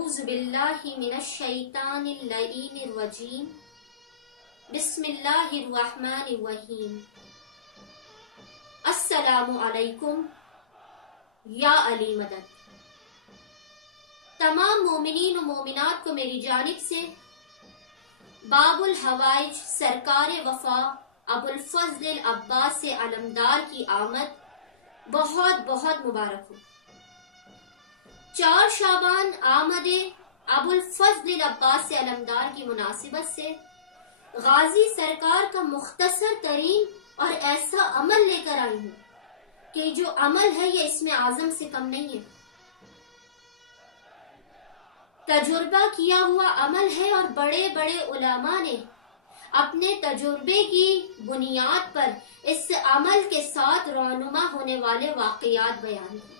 اعوذ باللہ من الشیطان اللعین الرجیم بسم اللہ الرحمن الرحیم السلام علیکم یا علی مدد۔ تمام مومنین و مومنات کو میری جانب سے باب الحوائج سرکار وفا ابو الفضل العباس علمدار کی آمد بہت بہت مبارک ہو۔ 4 شعبان آمد ابو الفضل العباس علمدار کی مناسبت سے غازی سرکار کا مختصر ترین اور ایسا عمل لے کر آئی ہوں کہ جو عمل ہے یہ اس میں اعظم سے کم نہیں ہے، تجربہ کیا ہوا عمل ہے، اور بڑے بڑے علماء نے اپنے تجربے کی بنیاد پر اس عمل کے ساتھ رونما ہونے والے واقعات بیان کیے۔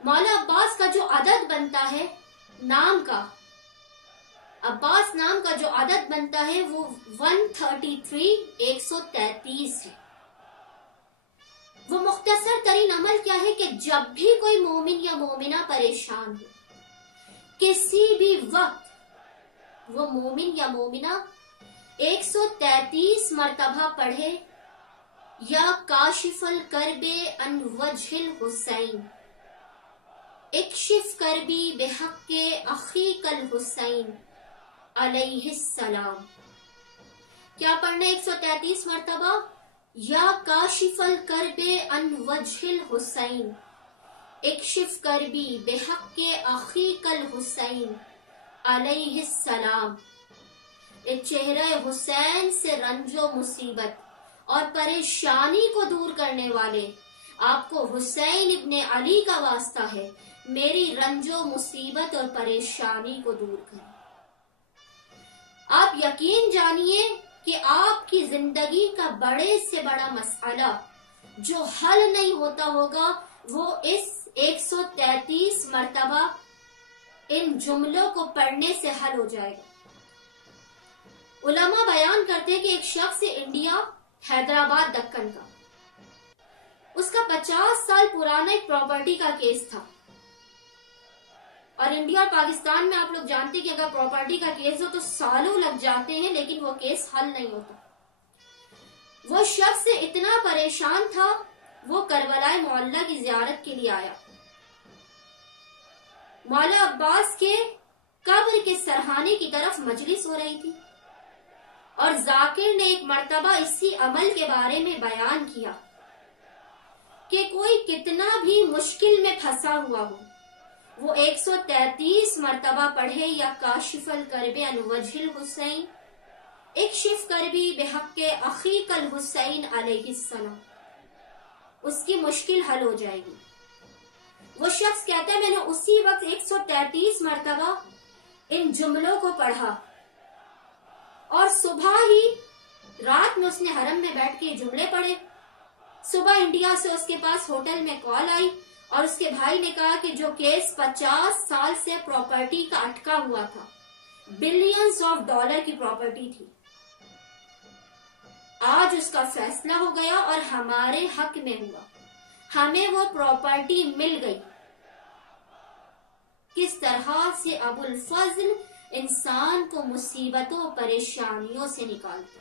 مولا عباس کا جو عدد بنتا ہے نام کا، عباس نام کا جو عدد بنتا ہے وہ 133 ہے۔ وہ مختصر ترین عمل کیا ہے کہ جب بھی کوئی مومن یا مومنہ پریشان ہو، کسی بھی وقت وہ مومن یا مومنہ 133 مرتبہ پڑھے یا کاشف الکرب عن وجہ الحسین، اکشف کربی بحق اخیک الحسین علیہ السلام، کیا پڑھنا 133 مرتبہ؟ یا کاشف الکرب عن وجہ الحسین اکشف کربی بحق اخیک الحسین علیہ السلام، چہرہ حسین سے رنج و مصیبت اور پریشانی کو دور کرنے والے آپ کو حسین ابن علی کا واسطہ ہے، میری رنج و مصیبت اور پریشانی کو دور کریں۔ آپ یقین جانیے کہ آپ کی زندگی کا بڑے سے بڑا مسئلہ جو حل نہیں ہوتا ہوگا وہ اس 133 مرتبہ ان جملوں کو پڑھنے سے حل ہو جائے گا۔ علماء بیان کرتے ہیں کہ ایک شخص انڈیا حیدرآباد دکن کا، اس کا 50 سال پرانا ایک پراپرٹی کا کیس تھا، اور انڈیا اور پاکستان میں آپ لوگ جانتے ہیں کہ اگر پراپرٹی کا کیس ہو تو سالوں لگ جاتے ہیں لیکن وہ کیس حل نہیں ہوتا۔ وہ شخص اتنا پریشان تھا، وہ کربلا معلیٰ کی زیارت کے لیے آیا۔ مولا عباس کے قبر کے سرحانے کی طرف مجلس ہو رہی تھی، اور ذاکر نے ایک مرتبہ اسی عمل کے بارے میں بیان کیا کہ کوئی کتنا بھی مشکل میں پھنسا ہوا ہو، وہ 133 مرتبہ پڑھے یا کاشف الکرب عن وجہ الحسین اکشف کربی بحق اخیک الحسین علیہ السلام، اس کی مشکل حل ہو جائے گی۔ وہ شخص کہتا ہے میں نے اسی وقت 133 مرتبہ ان جملوں کو پڑھا، اور صبح ہی رات میں اس نے حرم میں بیٹھ کے یہ جملے پڑھے۔ صبح انڈیا سے اس کے پاس ہوٹل میں کال آئی، اور اس کے بھائی نے کہا کہ جو کیس 50 سال سے پراپرٹی کا اٹکا ہوا تھا، بلینز آف ڈالر کی پراپرٹی تھی، آج اس کا فیصلہ ہو گیا اور ہمارے حق میں ہوا، ہمیں وہ پراپرٹی مل گئی۔ کس طرح سے ابو الفضل انسان کو مصیبتوں و پریشانیوں سے نکالتا۔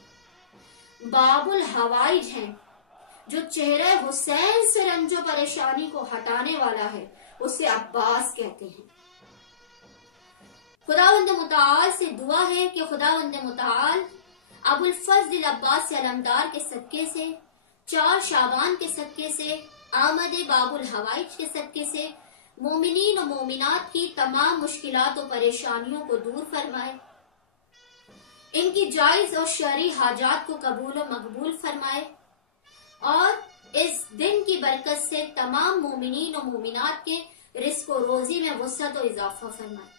باب الحوائج ہیں جو چہرہ حسین سے رنج و پریشانی کو ہٹانے والا ہے، اسے عباس کہتے ہیں۔ خداوند متعال سے دعا ہے کہ خداوند متعال ابو الفضل العباس علمدار کے صدقے سے، 4 شعبان کے صدقے سے، آمد باب الحوائج کے صدقے سے مومنین و مومنات کی تمام مشکلات و پریشانیوں کو دور فرمائے، ان کی جائز اور شرعی حاجات کو قبول و مقبول فرمائے، اور اس دن کی برکت سے تمام مومنین و مومنات کے رزق و روزی میں وسعت و اضافہ فرمائے۔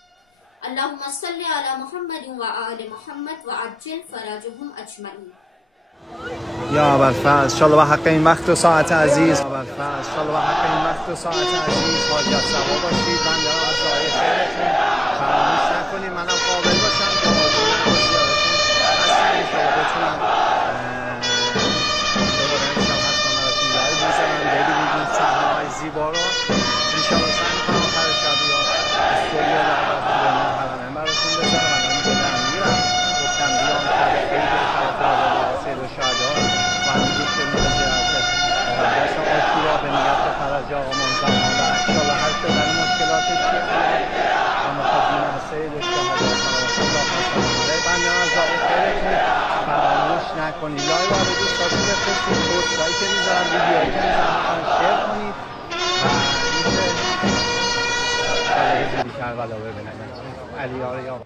اللہم صلی علی محمد و آل محمد و عجل فرجهم اجمعین۔ یا ابوالفضل شال و حق این وقت و ساعت عزیز، ابوالفضل شال و حق این وقت و ساعت عزیز، حاجت سوا باشید، بنده را از راه خیرتون فراموش نکنید، منم قابل باشم که حاضرم و زیارتون هستم، انشاءالله بتونم دوباره امشب حتما براتون لایو بزنم، ببینید این صحنه‌های زیبا رو، انشاءالله سعی می‌کنم آخر شب یا کنید، لایو رو دوستاتون بفرستید، پستایی که میذارم، ویدیوهایی که میذارم شیر کنید و اینکه حالا یه جوری کربلا ببینم علی یار